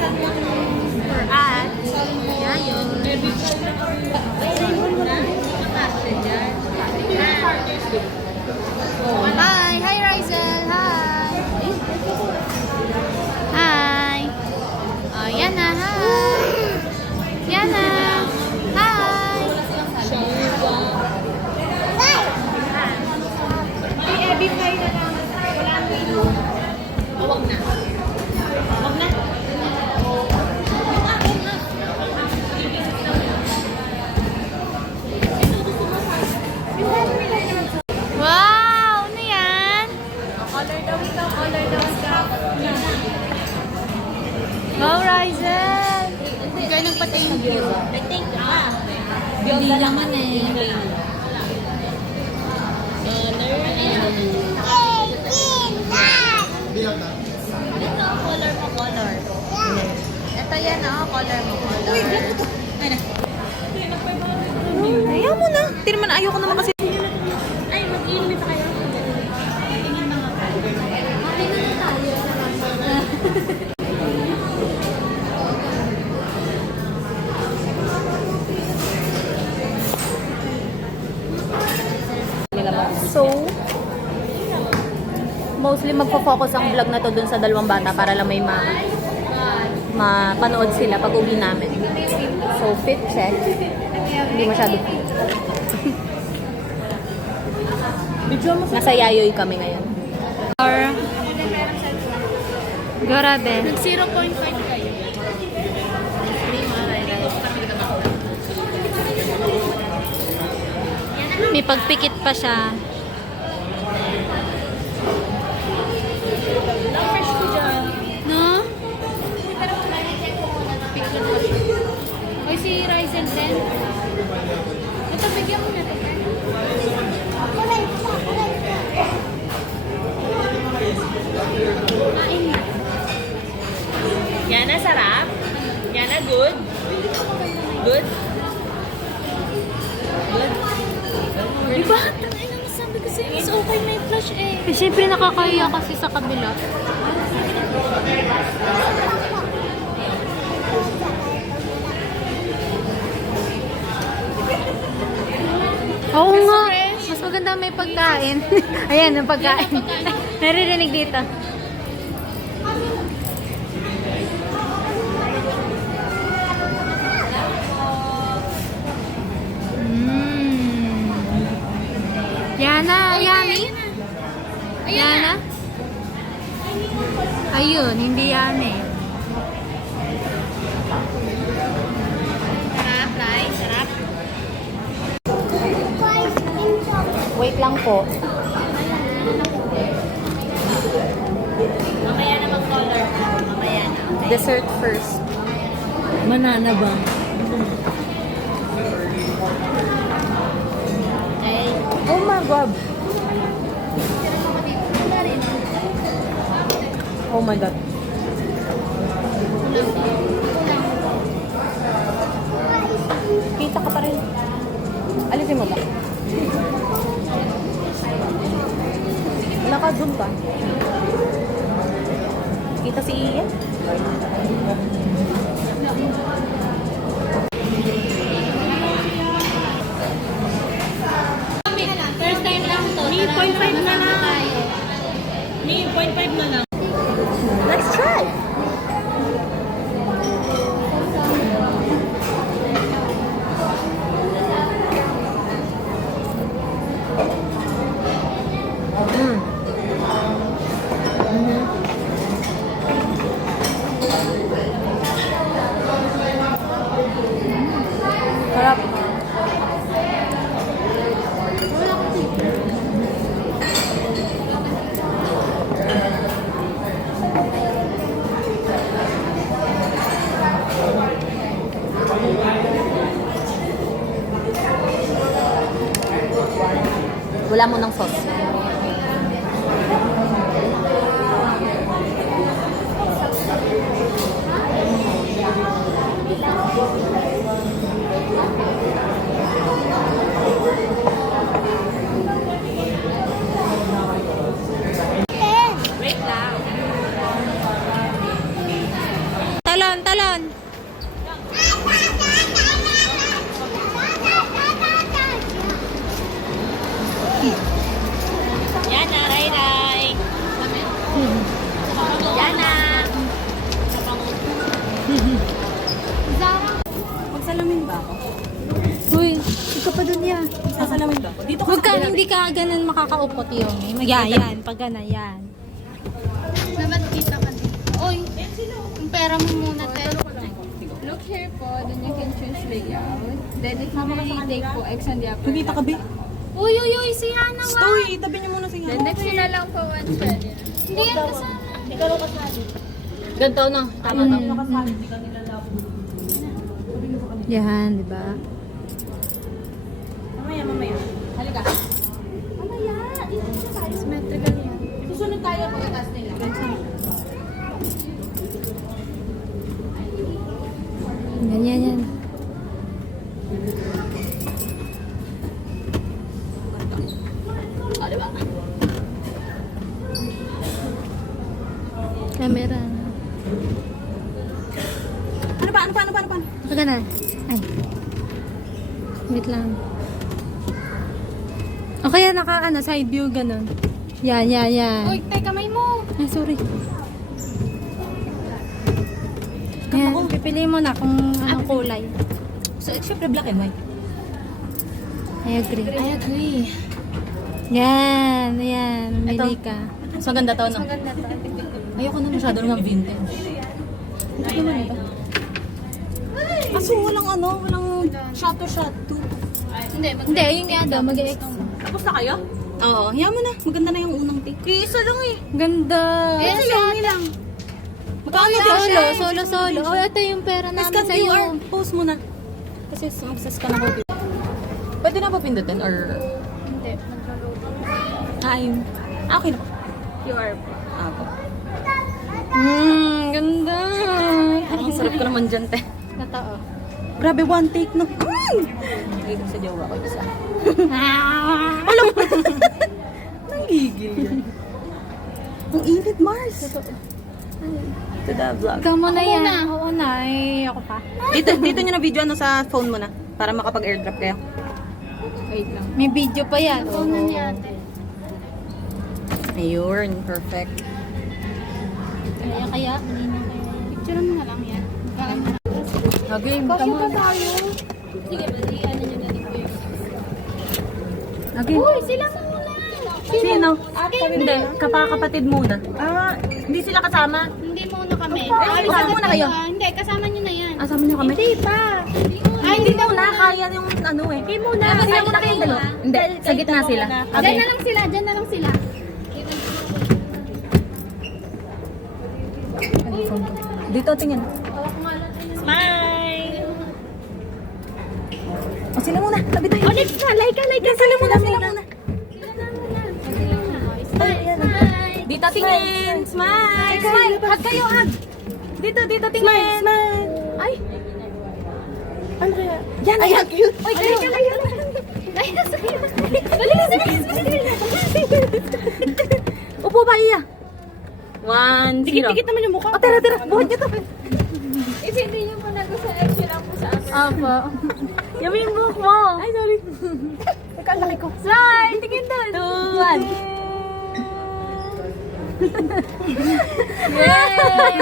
for at. Yeah, yun. Hi! Hi, Rizel! Hi! Hi! Oh, yan na. Hi! Yan na. Hi! I-edit kayo na lang. Wala nang ilo. Huwag na. Huwag na. Wow! Ano yan? Color daw ikaw. Color daw ikaw. Wow, Rizel! Ikaw nagpa-thank you. Nag-thank you ka. Hindi naman eh. Ito, color mo, color. Ito yan, color mo, color. Uy, ito. Ayaw mo na. Tingnan mo na. Ayoko naman kasi. Ay, mag-iinit pa kayo. Tingin mga color. Okay na lang tayo. So, mostly magpo-focus ang vlog na to dun sa dalawang bata para lang may mapanood sila pag uwi namin. So, fit check. Hindi masyado fit. Nasa Yayoy kami ngayon. Or, grabe. Nag-0.5 kayo. May pagpikit pa siya. Fresh ko dyan. No? Oy, si Ryzen 10. Ito, bigyan mo na ito. Kain na. Yana, sarap. Yana, good. Good. Good. Diba? Tangay na sabi ko sa'yo, mas okay may flash eh. Eh, syempre nakakaya kasi sa kabila. Oo nga. Mas maganda may pagkain. Ayan, ang pagkain. Naririnig dito. Yana, yummy? Yana? Ayun, hindi yan eh. Sarap, Rai, sarap. Wait lang po. Mamaya na mag-color. Mamaya na. Dessert first. Manana ba? Okay. Oh my God. Oh my God. Kita ka pa rin. Alisin mo ba? Naka-zoom ka. Kita si Ian? First time lang to. May 0.5 na lang. May 0.5 na lang. Let's try! Sarap. Wala mo ng sauce. Wait lang. Talon. hindi ka ganun makakaupot yung. Yan, pag ganun, yan. Dapat kita ka din. Oy, yung pera mo muna, te. Look here po, then you can choose layout. Then if you take po X on the upper Kumita ka, be. Uy, si Hana, wa. Stoy, tabi niyo muna si Then next yun na lang po, 120. Hindi yan kasama. Ganto na. Tama na. Yan, di ba? Mamaya. Halika. Symmetrical yan. Susunod tayo pagkatas nila. Yan. Camera. Ano pa? Pag na. Ay. Wait lang. O kaya side view, ganun. Yan. Uy, tay, kamay mo. Ay, sorry. Yan, pipili mo na kung anong kulay. So, syempre black and white. I agree. I agree. Yan. Mili ka. So, ganda to, no? Maganda to. Ayoko na masyado ng vintage. Ano ba ito? Aso, walang shot to shot to. Hindi, yun nga daw, mag-ex. Tapos na kayo? Oo, hiya mo na. Maganda na yung unang take. Isa lang eh. Ganda. Ayan, si lang. Magkano din Solo. Oh, ito yung pera namin Scan sa'yo. QR. Post mo na. Kasi magsascan ako. Pwede na ba pindutin or... Hindi, mag-load. Ayun. Okay na. QR po. Ako. Ganda. Ang sarap ko naman dyan, te. Totoo. Grabe, one take na. Hindi ko sa jowa ko isa. Alam mo. Nanggigil yan. Ang init, Mars. To the vlog. Ikaw muna yan. Oo na. Ay, ako pa. Dito nyo na video sa phone mo na. Para makapag-airdrop kayo. Wait lang. May video pa yan. Phone na ni ate. Ayun, perfect. Kaya, hindi na kaya. Picture mo na lang yan. Game, Kasi pa tayo. Sige, ano nyo na din po yun. Uy, sila muna. Sino? Akin Hindi, kapatid muna. Hindi sila kasama. Hindi muna kami. kasama muna kayo? Hindi, kasama nyo na yan. Asama nyo kami? Hindi pa. Ay, hindi muna. Kaya yung ano eh. Hindi muna. Kasi muna kayong dalawa. Hindi, sa gitna sila. Diyan na lang sila, dyan na lang sila. Dito, tingin. Smile! O, sila muna. Tabi tayo. Oh, next na. Like ka. Sila muna. Smile! Dito, tingin. Smile. Hug kayo, hug. Dito, tingin. Smile. Ay. Ano kaya? Yan, ay, cute. Uy, kayo. Upo ba, Iya? 1, 0. Dikit naman yung mukha. O, tira. Buhat niyo to. Isindi nyo muna ko sa extra lang po sa akin. Opo. Yung yung buhok mo. Ay, sorry. Teka, laki ko. Smile. Tingin doon. 2, 1. Yay!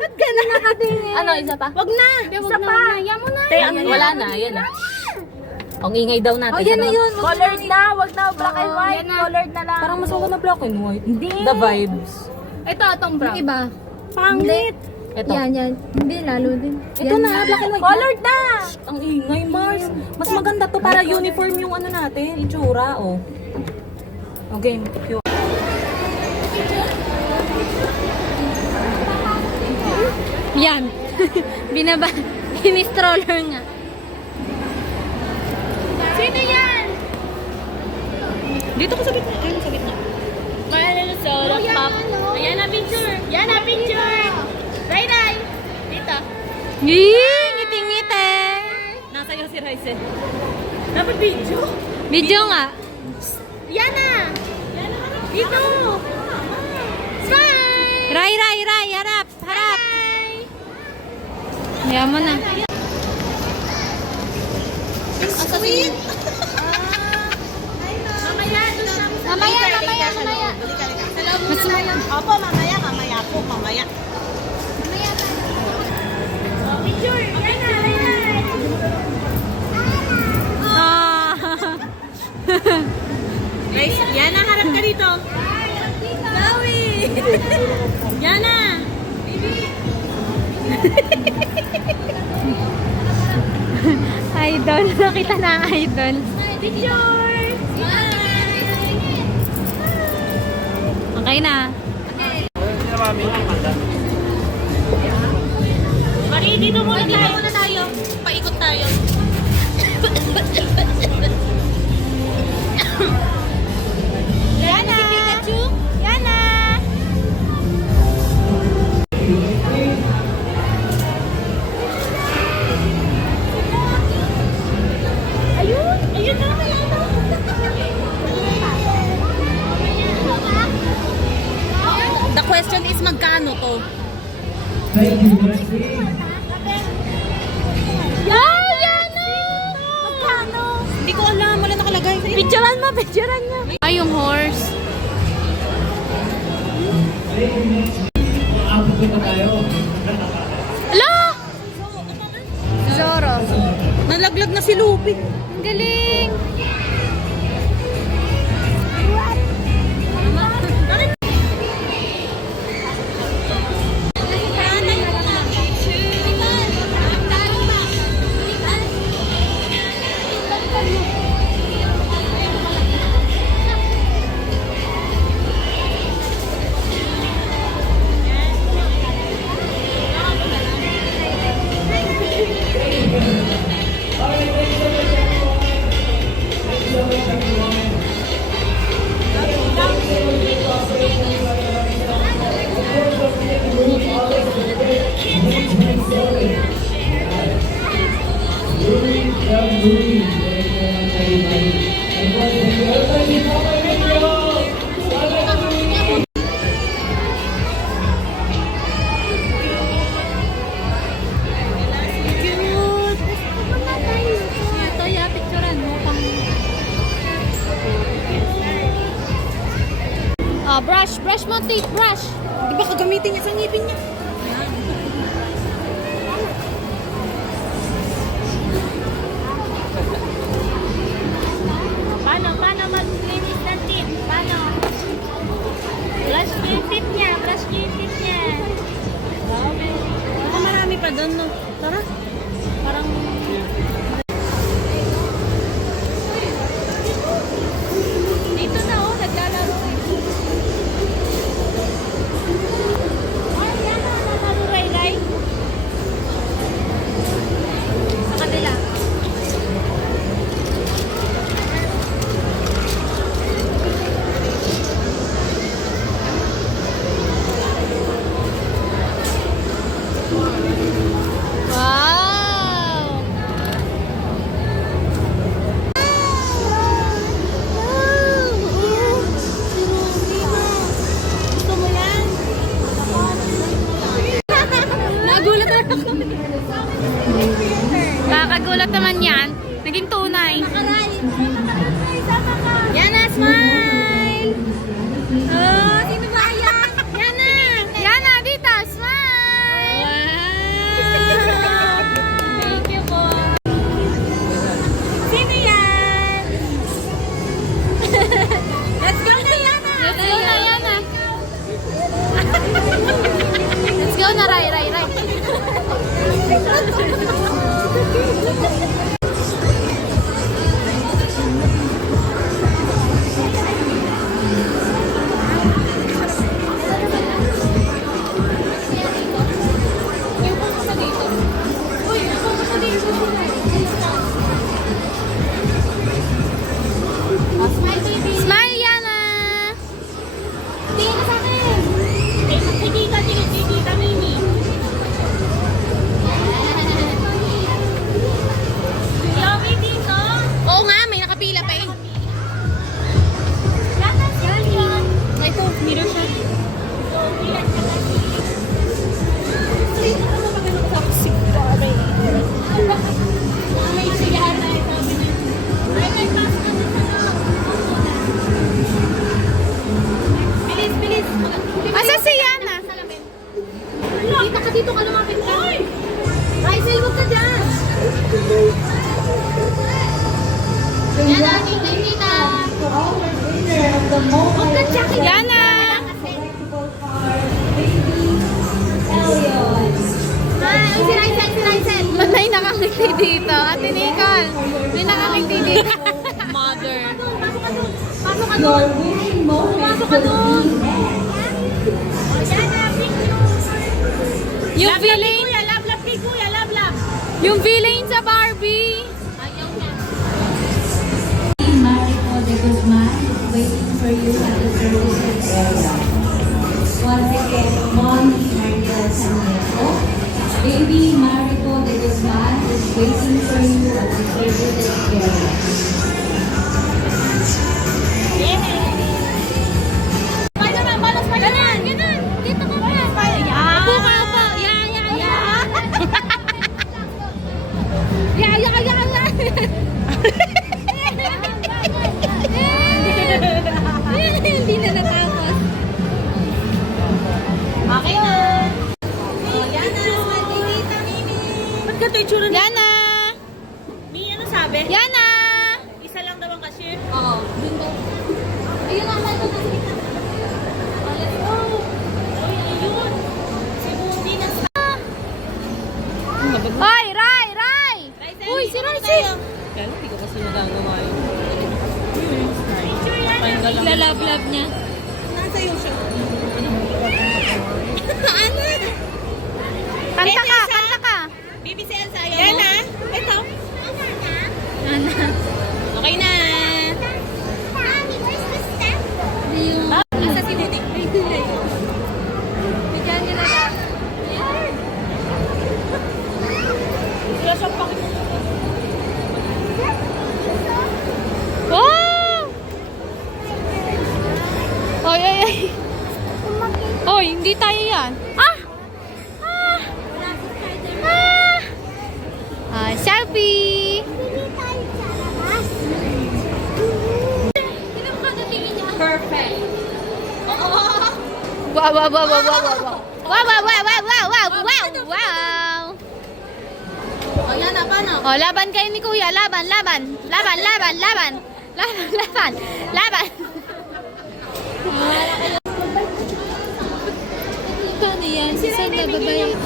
Ba't ka na nakatingin? Ano, isa pa? Wag na. Isa pa. Yan mo na. Wala na, yan na. Ang ingay daw natin. Oh, yan na yun. Colored na, wag na black and white. yan na. Colored na lang. Parang mas okay na black and white. Hindi. The vibes. Ito, itong brown. Yung iba. Pangit. Ito. Yan. Hindi, lalo din. Ito na, black and white. Colored na. Ang ingay, Mars. Mas maganda to para uniform yung ano natin. Itsura, oh. Okay, cute. Yan. Binaba. Ini-stroller nga. Sino yan? Dito ko sa gitna. Ayun, sa gitna. Mahal solo pop. Ayan na picture. Yan na picture. Ray. Dito. Yee! Ngiti-ngiti. Nasa iyo si Ryzen. Dapat video. Video nga. Yan na. Dito. Smile. Ray. Harap. Yan mo na. Sweet. Mamaya. Mas Opo, mamaya po, mamaya. Picture. Yan na. Ah. Idol. Nakita na ang idol. Picture! Okay na. Mari, dito muna tayo. Paikot tayo. Yana! Pikachu? Yana! Ayun! Ayun na! The question is magkano to? Yana! Magkano? Hindi ko alam, wala nakalagay. Picturean mo, picturean mo. Ay, yung horse. Hello! Zoro. Nalaglag na si Lupi. Ang galing. Ito, ya, picturean mo. Brush mo, teeth, brush. Di ba kagamitin niya sa ngipin niya? Paano mag-linis ng teeth? Paano? Brush yung teeth niya. Baka marami pa doon, no? Tara. Parang... Dito na, oh. Naglalaro. Ay, yan na. Naglalaro, Ray. Sa kabila. Wow! Gusto mo yan? Nagulat na ako. Kakagulat naman yan. Naging tunay. Yana, smile! Oh, sino ba yan? Yana! Yana, dito, smile! Thank you po. Sino yan? Let's go na, Yana! Let's go na, Yana. Let's go na, Ray. Smile, Yana! Tingin ka sa akin! Kikita, Mimi. Yummy dito! Oo nga, may nakapila pa eh. Yana, smile yan! Ito, mirror siya. May sigahan na ito. Ay, may pass ka na sa Bilis, bilis! Asa si Yana? Dito ka lumapit ka. Rysel, huwag ka dyan! Yana, tita! Huwag ka dyan! Yana! Hi! nakangiti dito. Ate Nicole, may nakangiti dito. Mother. Yung villain, yung villain sa Barbie. Marico de Guzman is waiting for you at the services area. Once again, Mommy Maria Santiago. Baby Marico de Guzman is waiting for you at the services area. Ganon, ganon. Dito ka pa. Upo ka, upo. Hindi na natapos. Okay na. Oh, Yana. Magdikita, Mimi. Ba't ka ito itsura niya? Yana! Mimi, ano sabi? Yana! Isa lang daw ang cashier. Oo. Ayun ang ano na. Let's go. Uy, ayun. Si Budi na sa... Hoy, Rai! Rai! Uy, si Rai sis! Kaya hindi ko kasi nagagawa yun. Lalablab niya. Nasa yung siya. Kanta ka, kanta ka. Baby si Elsa, ayaw mo? Yana, ito. Ana. Okay na. Asa si Didi? Bigyan niya na lang. Wala siyang pakit. Wow! Oy, oy, oy. Oy, hindi tayo yan. Ah! Ah! Ah! Selfie! Perfect. Wow, wow, wow, wow, wow, wow. Wow, wow, wow, wow, wow, wow, wow, wow. O, Yana, paano? Oh, laban kayo ni Kuya. Laban, laban. Laban, laban, laban. Laban, laban. Laban. Paano yan? Saan na babae?